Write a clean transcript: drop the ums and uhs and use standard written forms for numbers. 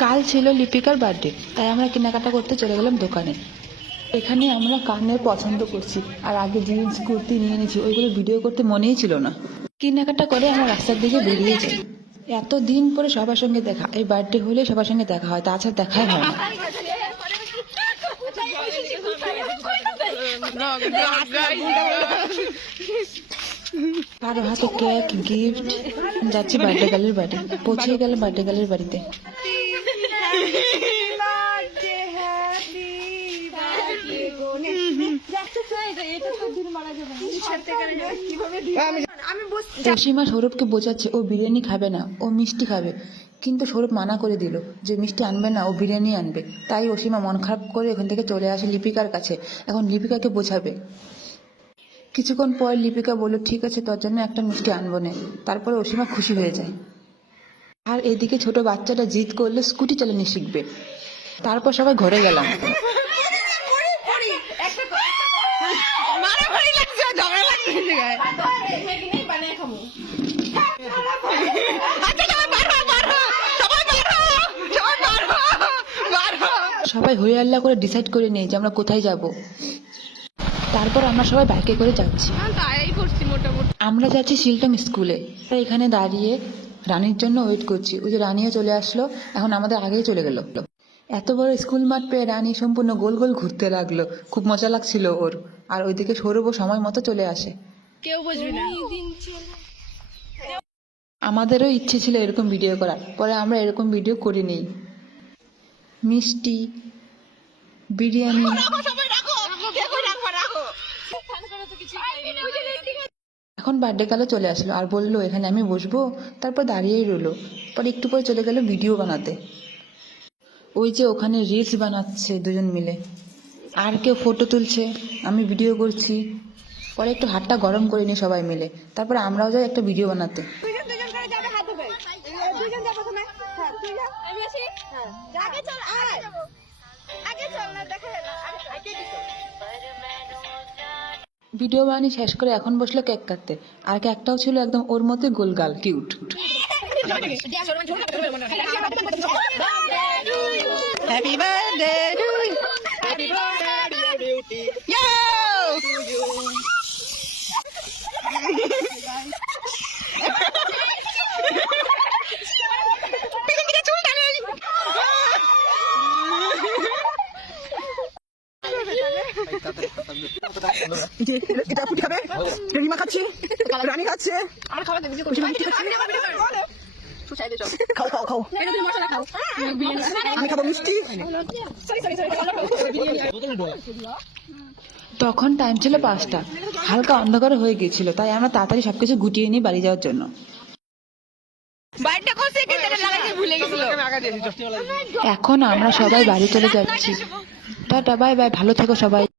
কাল ছিল লিপিকার বার্থডে, তাই আমরা কেনাকাটা করতে চলে গেলাম দোকানে। এখানে আমরা কানের পছন্দ করছি, আর আগে জিন্স কুর্তি নিয়ে নিয়েছি, ওইগুলো ভিডিও করতে মনেই ছিল না। কেনাকাটা করে আমরা রাস্তার দিকে বেরিয়ে যাই। এত দিন পরে সবার সঙ্গে দেখা, এই বার্থডে হলে সবার সঙ্গে দেখা হয়, তাছাড়া দেখাই হয় না। কারো হাতে কেক, গিফট। যাচ্ছি বার্থডে গার্লের বাড়ি, পৌঁছে গেল বার্থডে গার্লের বাড়িতে। অসীমা সৌরভকে বোঝাচ্ছে ও বিরিয়ানি খাবে না, ও মিষ্টি খাবে, কিন্তু সৌরভ মানা করে দিল যে মিষ্টি আনবে না, ও বিরিয়ানি আনবে। তাই অসীমা মন খারাপ করে ওখান থেকে চলে আসে লিপিকার কাছে। এখন লিপিকাকে বোঝাবে। কিছুক্ষণ পর লিপিকা বলল, ঠিক আছে, তোর জন্য একটা মিষ্টি আনবো না। তারপরে অসীমা খুশি হয়ে যায়। আর এদিকে ছোট বাচ্চাটা জিদ করলে স্কুটি চালানো শিখবে। তারপর সবাই ঘরে গেলাম। সবাই হই আল্লাহ করে ডিসাইড করে নেই যে আমরা কোথায় যাব। তারপর আমরা সবাই বাইকে করে যাচ্ছি। আমরা যাচ্ছি শিলটং স্কুলে। এখানে দাঁড়িয়ে রানীর জন্য ওয়েট করছি। ওই যে রানীও চলে আসলো, এখন আমাদের আগেই চলে গেল। এত বড় স্কুল মাঠ পেয়ে রানী সম্পূর্ণ গোল গোল ঘুরতে লাগলো, খুব মজা লাগছিল ওর। আর ওইদিকে সৌরভও সময় মতো চলে আসে। কেউ বুঝবে না। আমাদেরও ইচ্ছে ছিল এরকম ভিডিও করার, পরে আমরা এরকম ভিডিও করিনি। মিষ্টি, বিরিয়ানি। এখন বার্থডে কালও চলে আসলো আর বললো এখানে আমি বসবো। তারপর দাঁড়িয়েই রইলো। পরে একটু পরে চলে গেল ভিডিও বানাতে। ওই যে ওখানে রিলস বানাচ্ছে দুজন মিলে, আর কেউ ফটো তুলছে, আমি ভিডিও করছি। পরে একটু হাতটা গরম করে নিই সবাই মিলে, তারপরে আমরাও যাই একটা ভিডিও বানাতে। ভিডিও বানিয়ে শেষ করে এখন বসলো কেক কাটতে। আর কেকটাও ছিল একদম ওর মতোই গোলগাল, cute. Happy birthday to you. Happy birthday to you. এটা ফুটি খাবে, রিমা খাচ্ছে, রানী খাচ্ছে, আমার খাওয়া দেবে, খাও খাও খাও, আমি খাবো মিষ্টি। তখন টাইম ছিল 5টা, হালকা অন্ধকার হয়ে গেছিল, তাই আমরা তাড়াতাড়ি সবকিছু গুটিয়ে নিয়ে বাড়ি যাওয়ার জন্য। এখন আমরা সবাই বাড়ি চলে যাচ্ছি। টাটা, বাই বাই, ভালো থেকো সবাই।